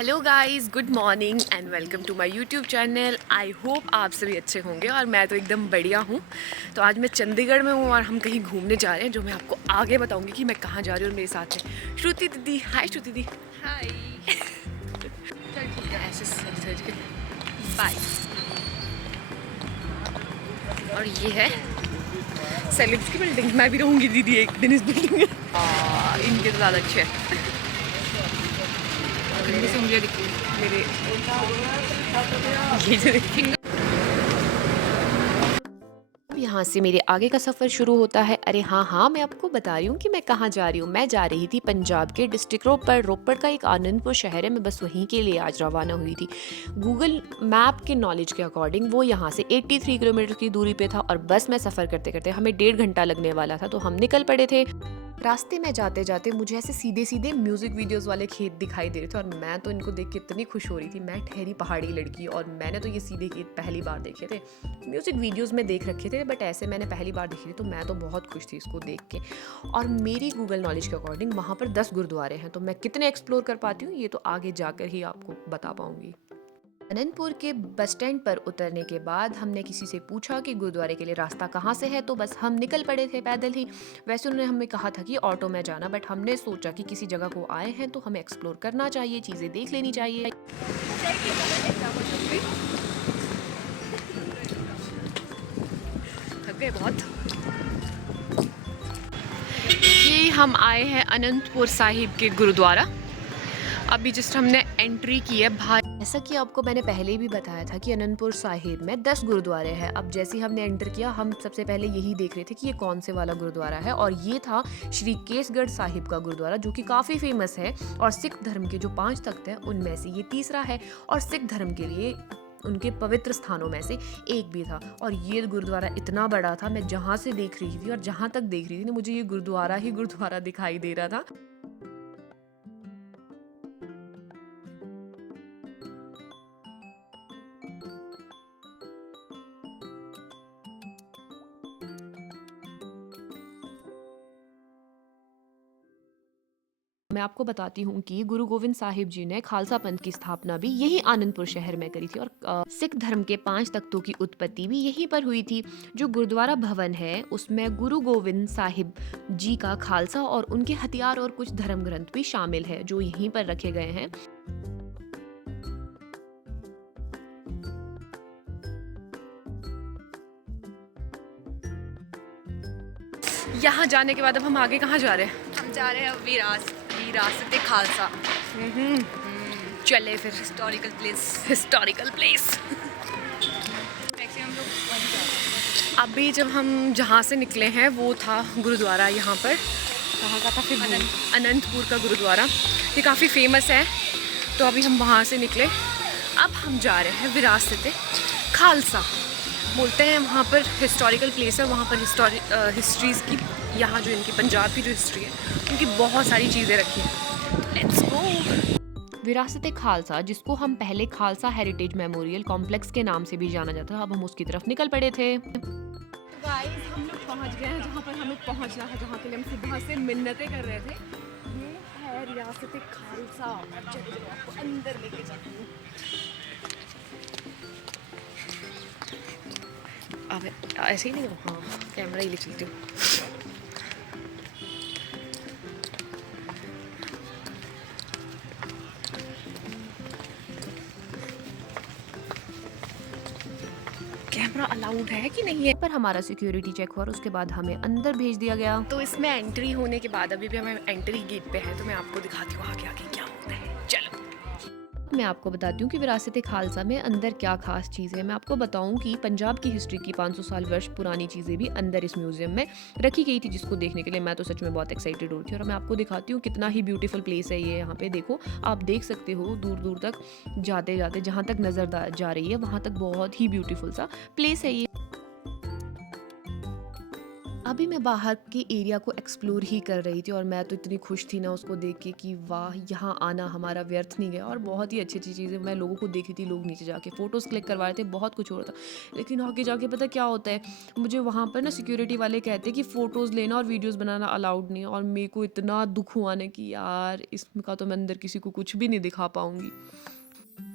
Hello guys, good morning and welcome to my YouTube channel. I hope आप सभी अच्छे होंगे और मैं तो एकदम बढ़िया हूँ। तो आज मैं चंडीगढ़ में हूँ और हम कहीं घूमने जा रहे हैं, जो मैं आपको आगे बताऊँगी कि मैं कहाँ जा रही हूँ। और मेरे साथ है श्रुति दीदी। हाय श्रुति दीदी। हाय। चल ठीक है, ऐसे सज के बाय। और ये है सेलिब्स की बिल्डिंग। मैं भी रहूँगी दीदी एक दिन इस बिल्डिंग में। इनके तो ज़्यादा अच्छे हैं। गंदी से उंगलियां दिख रही मेरे ये जो देखिए, यहाँ से मेरे आगे का सफ़र शुरू होता है। अरे हाँ, मैं आपको बता रही हूँ कि मैं कहाँ जा रही हूँ। मैं जा रही थी पंजाब के डिस्ट्रिक्ट रोपड़ का एक आनंदपुर शहर है। मैं बस वहीं के लिए आज रवाना हुई थी। गूगल मैप के नॉलेज के अकॉर्डिंग वो यहाँ से 83 किलोमीटर की दूरी पे था और बस में सफ़र करते करते हमें 1.5 घंटा लगने वाला था। तो हम निकल पड़े थे। रास्ते में जाते जाते मुझे ऐसे सीधे सीधे म्यूजिक वीडियोस वाले खेत दिखाई दे रहे थे और मैं तो इनको देख के इतनी खुश हो रही थी। मैं ठहरी पहाड़ी लड़की और मैंने तो ये सीधे खेत पहली बार देखे थे। म्यूजिक वीडियोस में देख रखे थे बट ऐसे मैंने पहली बार देखी थी, तो मैं तो बहुत खुश थी इसको देख के। और मेरी गूगल नॉलेज के अकॉर्डिंग वहाँ पर 10 गुरुद्वारे हैं। तो मैं कितने एक्सप्लोर कर पाती हूँ ये तो आगे जाकर ही आपको बता पाऊंगी। अनंतपुर के बस स्टैंड पर उतरने के बाद हमने किसी से पूछा कि गुरुद्वारे के लिए रास्ता कहाँ से है, तो बस हम निकल पड़े थे पैदल ही। वैसे उन्होंने हमें कहा था कि ऑटो में जाना, बट हमने सोचा कि किसी जगह को आए हैं तो हमें एक्सप्लोर करना चाहिए, चीज़ें देख लेनी चाहिए। थक गए बहुत। ये हम आए हैं अनंतपुर साहिब के गुरुद्वारा। अभी जस्ट हमने एंट्री की है भाई। जैसा कि आपको मैंने पहले भी बताया था कि अनंतपुर साहिब में 10 गुरुद्वारे हैं। अब जैसे ही हमने एंटर किया, हम सबसे पहले यही देख रहे थे कि ये कौन से वाला गुरुद्वारा है, और ये था श्री केसगढ़ साहिब का गुरुद्वारा, जो कि काफ़ी फेमस है और सिख धर्म के जो 5 तख्त हैं उनमें से ये तीसरा है और सिख धर्म के लिए उनके पवित्र स्थानों में से एक भी था। और ये गुरुद्वारा इतना बड़ा था, मैं जहाँ से देख रही थी और जहाँ तक देख रही थी ना, मुझे ये गुरुद्वारा ही गुरुद्वारा दिखाई दे रहा था। मैं आपको बताती हूँ कि गुरु गोविंद साहिब जी ने खालसा पंथ की स्थापना भी यही आनंदपुर शहर में करी थी और सिख धर्म के 5 तख्तों की उत्पत्ति भी यहीं पर हुई थी। जो गुरुद्वारा भवन है उसमें गुरु गोविंद साहिब जी का खालसा और उनके हथियार और कुछ धर्म ग्रंथ भी शामिल है, जो यहीं पर रखे गए हैं। यहाँ जाने के बाद अब हम आगे कहाँ जा रहे हैं? हम जा रहे हैं विरासत खालसा। चले फिर। Historical place. मैक्सिमम लोग वहीं जाते हैं। अभी जब हम जहाँ से निकले हैं वो था गुरुद्वारा यहाँ पर। कहाँ का था फिर? अनंतपुर का गुरुद्वारा। ये काफ़ी फेमस है, तो अभी हम वहाँ से निकले। अब हम जा रहे हैं विरासत खालसा बोलते हैं। वहाँ पर हिस्टोरिकल प्लेस है, वहाँ पर हिस्ट्रीज़ की, यहाँ जो इनकी पंजाब की जो हिस्ट्री है उनकी बहुत सारी चीज़ें रखी हैं। Let's go. विरासत खालसा, जिसको हम पहले खालसा हेरिटेज मेमोरियल कॉम्प्लेक्स के नाम से भी जाना जाता था, अब हम उसकी तरफ निकल पड़े थे। गाइस, हम लोग पहुँच गए हैं जहाँ पर हमें पहुँचना है, जहाँ के लिए हम सुबह से मिन्नतें कर रहे थे। ये है रियासत खालसा। चलो आपको अंदर लेके जाती हूँ। अब ऐसे ही नहीं हो, हाँ कैमरा ही ले चलती हूँ। कैमरा अलाउड है कि नहीं है? पर हमारा सिक्योरिटी चेक हुआ और उसके बाद हमें अंदर भेज दिया गया। तो इसमें एंट्री होने के बाद अभी भी हम एंट्री गेट पे हैं, तो मैं आपको दिखाती हूँ आगे आगे क्या होता है। चलो मैं आपको बताती हूँ कि विरासत खालसा में अंदर क्या खास चीज़ है। मैं आपको बताऊँ कि पंजाब की हिस्ट्री की 500 साल वर्ष पुरानी चीज़ें भी अंदर इस म्यूजियम में रखी गई थी, जिसको देखने के लिए मैं तो सच में बहुत एक्साइटेड हो रही थी। और मैं आपको दिखाती हूँ कितना ही ब्यूटीफुल प्लेस है ये। यहाँ पे देखो, आप देख सकते हो दूर दूर तक जाते जाते जहाँ तक नज़र जा रही है वहाँ तक बहुत ही ब्यूटीफुल सा प्लेस है ये। अब अभी मैं बाहर के एरिया को एक्सप्लोर ही कर रही थी और मैं तो इतनी खुश थी ना उसको देख के कि वाह, यहाँ आना हमारा व्यर्थ नहीं गया। और बहुत ही अच्छी अच्छी चीज़ें मैं लोगों को देखी थी, लोग नीचे जाके फ़ोटोज़ क्लिक करवा रहे थे, बहुत कुछ हो रहा था। लेकिन आगे जाके पता क्या होता है, मुझे वहाँ पर ना सिक्योरिटी वाले कहते हैं कि फ़ोटोज़ लेना और वीडियोज़ बनाना अलाउड नहीं है। और मेरे को इतना दुख हुआ ना कि यार इसका तो मैं अंदर किसी को कुछ भी नहीं दिखा पाऊँगी।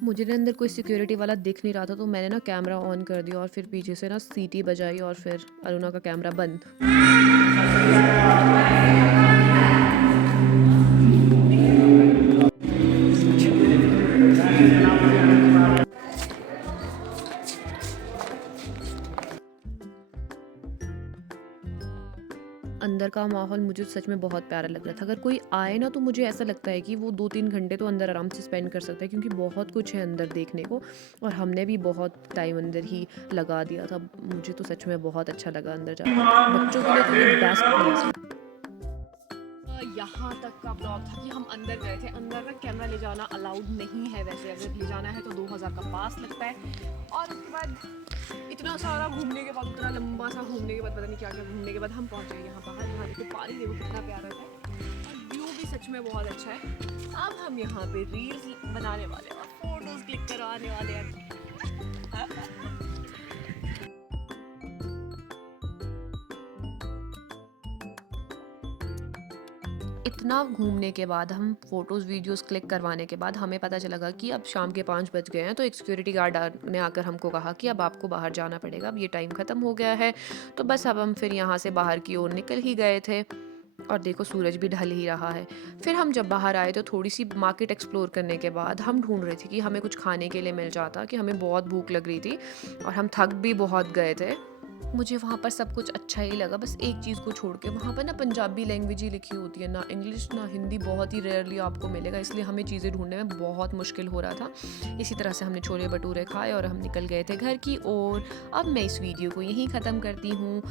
मुझे ना अंदर कोई सिक्योरिटी वाला दिख नहीं रहा था, तो मैंने ना कैमरा ऑन कर दिया और फिर पीछे से ना सीटी बजाई और फिर अरुणा का कैमरा बंद। अंदर का माहौल मुझे सच में बहुत प्यारा लग रहा था। अगर कोई आए ना तो मुझे ऐसा लगता है कि वो 2-3 घंटे तो अंदर आराम से स्पेंड कर सकता है, क्योंकि बहुत कुछ है अंदर देखने को और हमने भी बहुत टाइम अंदर ही लगा दिया था। मुझे तो सच में बहुत अच्छा लगा अंदर जाकर। बच्चों के लिए तो ये बेस्ट प्लेस है। यहाँ तक का ब्लॉग था कि हम अंदर गए थे। अंदर ना कैमरा ले जाना अलाउड नहीं है वैसे, अगर ले जाना है तो 2000 का पास लगता है। और उसके बाद इतना सारा घूमने के बाद, इतना लंबा सा घूमने के बाद, पता नहीं क्या क्या घूमने के बाद हम पहुँचे यहाँ बाहर। यहाँ देखो पानी, देखो कितना प्यारा है और व्यू भी सच में बहुत अच्छा है। अब हम यहाँ पे रील्स बनाने वाले हैं और फोटोज क्लिक करवाने वाले हैं। इतना घूमने के बाद, हम फ़ोटोज़ वीडियोज़ क्लिक करवाने के बाद हमें पता चला कि अब शाम के 5 बज गए हैं। तो एक सिक्योरिटी गार्ड ने आकर हमको कहा कि अब आपको बाहर जाना पड़ेगा, अब ये टाइम ख़त्म हो गया है। तो बस अब हम फिर यहाँ से बाहर की ओर निकल ही गए थे और देखो सूरज भी ढल ही रहा है। फिर हम जब बाहर आए तो थोड़ी सी मार्केट एक्सप्लोर करने के बाद हम ढूंढ रहे थे कि हमें कुछ खाने के लिए मिल जाता, कि हमें बहुत भूख लग रही थी और हम थक भी बहुत गए थे। मुझे वहाँ पर सब कुछ अच्छा ही लगा, बस एक चीज़ को छोड़ के। वहाँ पर ना पंजाबी लैंग्वेज ही लिखी होती है, ना इंग्लिश ना हिंदी, बहुत ही रेयरली आपको मिलेगा, इसलिए हमें चीज़ें ढूंढने में बहुत मुश्किल हो रहा था। इसी तरह से हमने छोले भटूरे खाए और हम निकल गए थे घर की ओर। अब मैं इस वीडियो को यहीं ख़त्म करती हूँ।